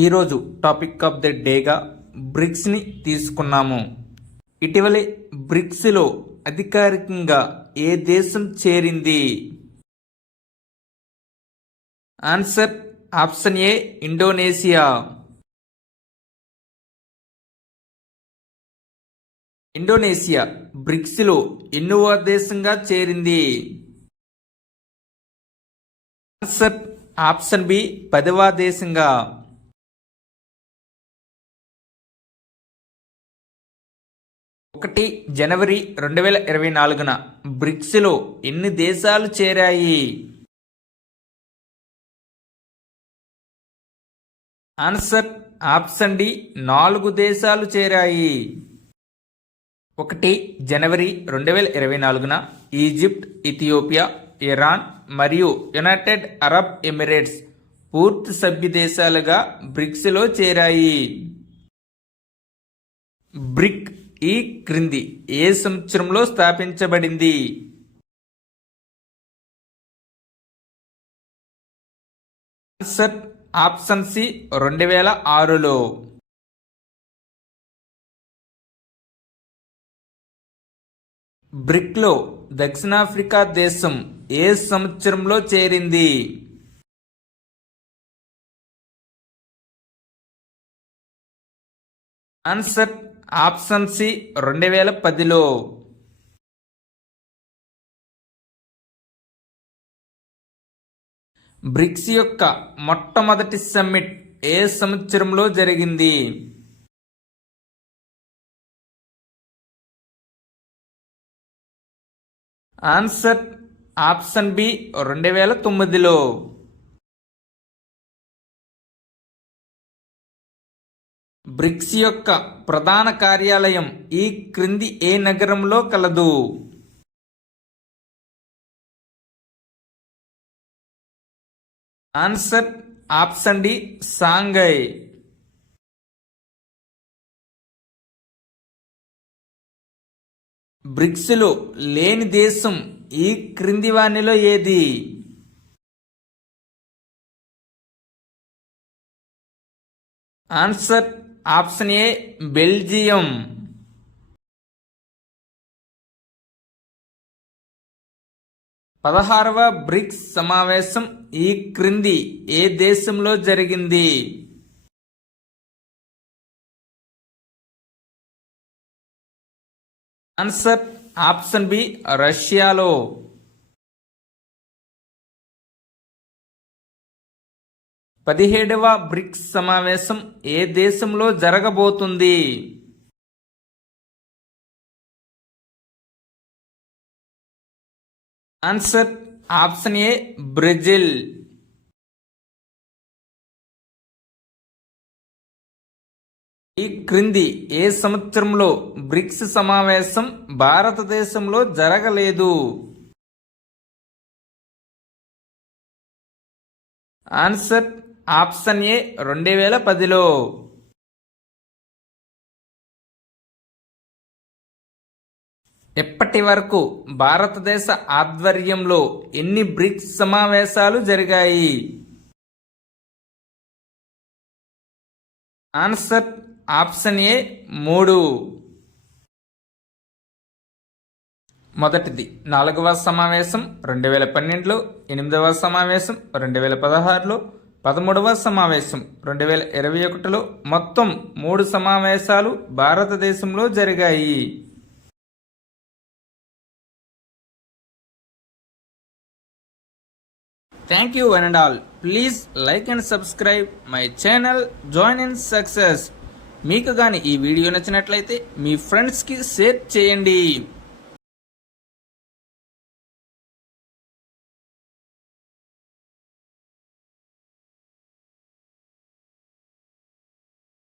ఈరోజు topic of the డేగా బ్రిక్స్ని తీసుకున్నాము. ఇటీవలే బ్రిక్స్లో అధికారికంగా ఏ దేశం చేరింది? Answer option A Indonesia. Indonesia బ్రిక్స్లో ఎన్నవ దేశంగా చేరింది? ఆన్సర్ ఆప్షన్ బి 10వ దేశంగా. జనవరి 2024న బ్రిక్స్లో ఎన్ని దేశాలు చేరాయి? ఆన్సర్ ఆప్షన్ డి 4 దేశాలు చేరాయి. జనవరి 2024న ఈజిప్ట్, ఇథియోపియా, ఇరాన్ మరియు యునైటెడ్ అరబ్ ఎమిరేట్స్ పూర్తి సభ్య దేశాలుగా బ్రిక్స్లో చేరాయి. బ్రిక్ ఈ క్రింది ఏ సంవత్సరంలో స్థాపించబడింది? ఆన్సర్ ఆప్షన్ సి 2006లో. బ్రిక్లో దక్షిణాఫ్రికా దేశం ఏ సంవత్సరంలో చేరింది? ఆన్సర్ ఆప్షన్ సి 2010లో. బ్రిక్స్ యొక్క మొట్టమొదటి సమ్మిట్ ఏ సంవత్సరంలో జరిగింది? ఆన్సర్ ఆప్షన్ బి 2009లో. బ్రిక్స్ యొక్క ప్రధాన కార్యాలయం ఈ క్రింది ఏ నగరంలో కలదు? Answer option D Shanghai. బ్రిక్స్లో లేని దేశం ఈ క్రింది వానిలో ఏది? Answer option A Belgium. పదహారవ బ్రిక్స్ సమావేశం ఈ క్రింది ఏ దేశంలో జరిగింది? ఆన్సర్ ఆప్షన్ బి రష్యాలో. పదిహేడవ బ్రిక్స్ సమావేశం ఏ దేశంలో జరగబోతుంది? Answer option A Brazil. ఈ క్రింది ఏ సంవత్సరంలో బ్రిక్స్ సమావేశం భారతదేశంలో జరగలేదు? ఆన్సర్ ఆప్షన్ ఏ 2010లో. ఇప్పటి వరకు భారతదేశ ఆధ్వర్యంలో ఎన్ని బ్రిక్స్ సమావేశాలు జరిగాయి? Answer option A 3. మొదటిది 4వ సమావేశం 2012లో, 8వ సమావేశం 2016లో, 13వ సమావేశం 2021లో, మొత్తం 3 సమావేశాలు భారతదేశంలో జరిగాయి. Thank you one and all. Please like and subscribe my channel join in success. మీకు కానీ ఈ వీడియో నచ్చినట్లయితే మీ ఫ్రెండ్స్కి షేర్ చేయండి.